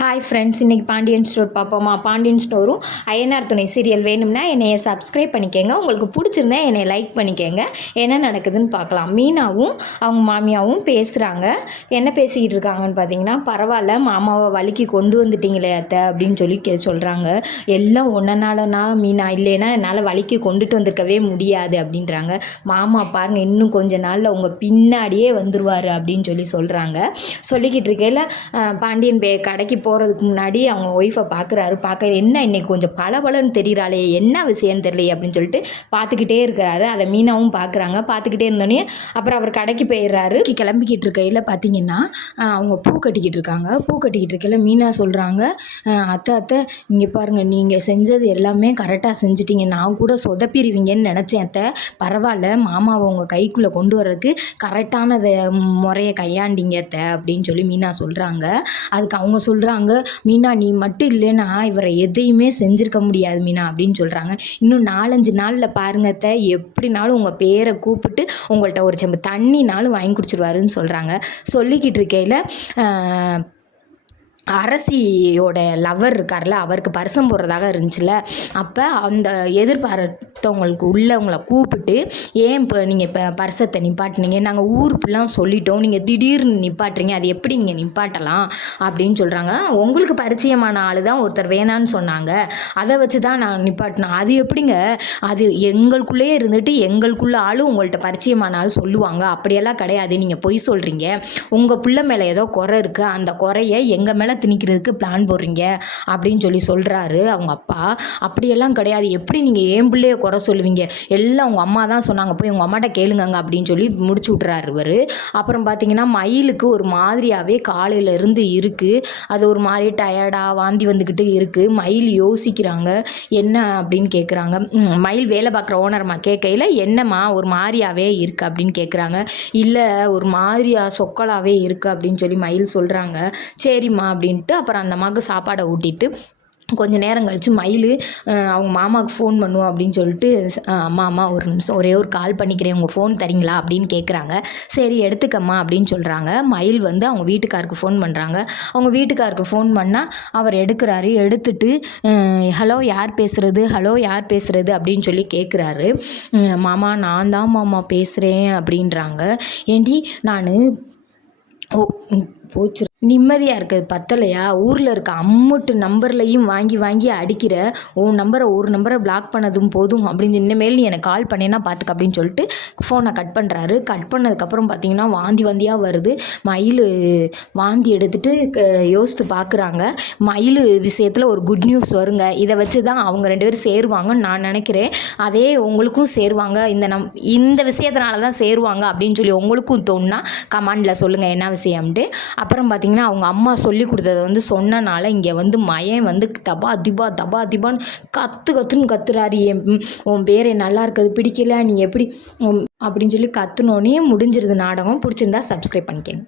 Hi friends, இன்றைக்கி Pandian store பார்ப்போமா? பாண்டியன் ஸ்டோரும் ஐயனார் துணை சீரியல் வேணும்னா என்னைய சப்ஸ்கிரைப் பண்ணிக்கோங்க. உங்களுக்கு பிடிச்சிருந்தா என்னை லைக் பண்ணிக்கோங்க. என்ன நடக்குதுன்னு பார்க்கலாம். மீனாவும் அவங்க மாமியாவும் பேசுகிறாங்க. என்ன பேசிக்கிட்டு இருக்காங்கன்னு பார்த்தீங்கன்னா, பரவாயில்ல மாமாவை வலிக்கு கொண்டு வந்துட்டீங்களே அத்தை அப்படின்னு சொல்லி சொல்கிறாங்க. எல்லாம் ஒன்றனாலனா மீனா, இல்லைன்னா என்னால் வலிக்கு கொண்டுட்டு வந்திருக்கவே முடியாது அப்படின்றாங்க. மாமா பாருங்கள், இன்னும் கொஞ்ச நாளில் உங்கள் பின்னாடியே வந்துடுவார் அப்படின்னு சொல்லி சொல்கிறாங்க. சொல்லிக்கிட்டு இருக்கையில் பாண்டியன் கடைக்கு போகிறதுக்கு முன்னாடி அவங்க ஒய்ஃபை பார்க்க என்ன இன்னைக்கு கொஞ்சம் பளபளன்னு தெரிகிறாளே, என்ன விஷயம்னு தெரியலையே அப்படின்னு சொல்லிட்டு பார்த்துக்கிட்டே இருக்கிறாரு. அதை மீனாவும் பார்க்குறாங்க. பார்த்துக்கிட்டே இருந்தோடனே அப்புறம் அவர் கடைக்கு போயிடுறாரு. கிளம்பிக்கிட்டு இருக்கையில் பார்த்தீங்கன்னா அவங்க பூ கட்டிக்கிட்டு இருக்காங்க. பூ கட்டிக்கிட்டு இருக்கையில் மீனா சொல்கிறாங்க, அத்தை இங்கே பாருங்கள், நீங்கள் செஞ்சது எல்லாமே கரெக்டாக செஞ்சிட்டிங்க. நான் கூட சொதப்பிடுவீங்கன்னு நினச்சேன் அத்தை. பரவாயில்ல, மாமாவை உங்கள் கைக்குள்ளே கொண்டு வர்றதுக்கு கரெக்டான முறையை கையாண்டிங்க அத்தை அப்படின்னு சொல்லி மீனா சொல்கிறாங்க. அதுக்கு அவங்க சொல்கிறாங்க, மீனா நீ மட்டும் இல்லைன்னா இவரை எதையுமே செஞ்சுருக்க முடியாது மீனா அப்படின்னு சொல்கிறாங்க. இன்னும் 4-5 நாளில் பாருங்கத்த, எப்படினாலும் உங்கள் பேரை கூப்பிட்டு உங்கள்கிட்ட ஒரு செம்பு தண்ணினாலும் வாங்கி குடிச்சிடுவாருன்னு சொல்கிறாங்க. சொல்லிக்கிட்டு இருக்கையில் அரசியோட லவர் இருக்கார்ல, அவருக்கு பரிசம் போடுறதாக இருந்துச்சுல்ல, அப்போ அந்த எதிர்பார்த்தவங்களுக்கு உள்ளவங்களை கூப்பிட்டு, ஏன் இப்போ நீங்கள் இப்போ பரிசத்தை நிப்பாட்டினீங்க, நாங்கள் ஊர் ஃபுல்லாக சொல்லிட்டோம், நீங்கள் திடீர்னு நிப்பாட்டுறீங்க, அது எப்படி நீங்கள் நிப்பாட்டலாம் அப்படின்னு சொல்கிறாங்க. உங்களுக்கு பரிச்சயமான ஆள் தான் ஒருத்தர் வேணான்னு சொன்னாங்க, அதை வச்சு தான் நான் நிப்பாட்டினேன். அது எப்படிங்க, அது எங்களுக்குள்ளேயே இருந்துட்டு எங்களுக்குள்ள ஆளும் உங்கள்கிட்ட பரிச்சயமான ஆள் சொல்லுவாங்க, அப்படியெல்லாம் கிடையாது, நீங்கள் பொய் சொல்கிறீங்க, உங்கள் பிள்ளை மேலே ஏதோ குறை இருக்குது, அந்த குறையை எங்கள் மேலே திணிக்கிறதுக்கு பிளான் போடுறீங்க அப்படின்னு சொல்லி சொல்கிறாரு அவங்க அப்பா. அப்படியெல்லாம் கிடையாது, எப்படி நீங்கள் ஏன் பிள்ளைய குறை சொல்லுவீங்க, எல்லாம் உங்கள் அம்மா தான் சொன்னாங்க, போய் உங்கள் அம்மாட்ட கேளுங்க அப்படின்னு சொல்லி முடிச்சு விட்றாரு இவர். அப்புறம் பார்த்தீங்கன்னா மயிலுக்கு ஒரு மாதிரியாகவே காலையில இருந்து இருக்குது, அது ஒரு மாதிரி டயர்டாக வாந்தி வந்துக்கிட்டு இருக்குது. மயில் யோசிக்கிறாங்க, என்ன அப்படின்னு கேட்குறாங்க. மயில் வேலை பார்க்குற ஓனர்மா கேட்கையில், என்னம்மா ஒரு மாதிரியாகவே இருக்குது அப்படின்னு கேட்குறாங்க. இல்லை ஒரு மாதிரியா சொக்கலாகவே இருக்குது அப்படின்னு சொல்லி மயில் சொல்கிறாங்க. சரிம்மா அப்படின்ட்டு அப்புறம் அந்த அம்மாவுக்கு சாப்பாடை ஊட்டிட்டு கொஞ்சம் நேரம் கழித்து மயில் அவங்க மாமாவுக்கு ஃபோன் பண்ணுவோம் அப்படின்னு சொல்லிட்டு, அம்மா ஒரு நிமிஷம் ஒரே ஒரு கால் பண்ணிக்கிறேன், உங்கள் ஃபோன் தரீங்களா அப்படின்னு கேட்குறாங்க. சரி எடுத்துக்கம்மா அப்படின்னு சொல்கிறாங்க. மயில் வந்து அவங்க வீட்டுக்காருக்கு ஃபோன் பண்ணுறாங்க. அவங்க வீட்டுக்காருக்கு ஃபோன் பண்ணால் அவர் எடுக்கிறாரு. எடுத்துட்டு ஹலோ யார் பேசுகிறது அப்படின்னு சொல்லி கேட்குறாரு. மாமா நான் தான் மாமா பேசுகிறேன் அப்படின்றாங்க. ஏண்டி நான் போச்சு, நிம்மதியாக இருக்குது பத்தலையா, ஊரில் இருக்க அம்முட்டு நம்பர்லையும் வாங்கி அடிக்கிற, ஒரு நம்பரை பிளாக் பண்ணதும் போதும் அப்படின்னு இனிமேல் நீ எனக்கு கால் பண்ணேன்னா பார்த்துக்க அப்படின்னு சொல்லிட்டு ஃபோனை கட் பண்ணுறாரு. கட் பண்ணதுக்கப்புறம் பார்த்தீங்கன்னா வாந்தியாக வருது. மயில் வாந்தி எடுத்துகிட்டு யோசித்து பார்க்குறாங்க. மயில் விஷயத்தில் ஒரு குட் நியூஸ் வருங்க, இதை வச்சு தான் அவங்க 2 பேரும் சேருவாங்கன்னு நான் நினைக்கிறேன். அதே உங்களுக்கும் சேருவாங்க, இந்த விஷயத்தினால தான் சேருவாங்க அப்படின்னு சொல்லி உங்களுக்கும் தோணுன்னா கமெண்டில் சொல்லுங்கள் என்ன விஷயம்ட்டு. அப்புறம் பார்த்தீங்கன்னா அவங்க அம்மா சொல்லி கொடுத்ததை வந்து சொன்னனால இங்கே வந்து மயன் வந்து தபா திபான்னு கத்துன்னு கத்துறாரு. உன் பேரை நல்லா இருக்கிறது பிடிக்கல, நீ எப்படி அப்படின்னு சொல்லி கத்துனோன்னே முடிஞ்சிருது நாடகம். பிடிச்சிருந்தா சப்ஸ்கிரைப் பண்ணிக்கங்க.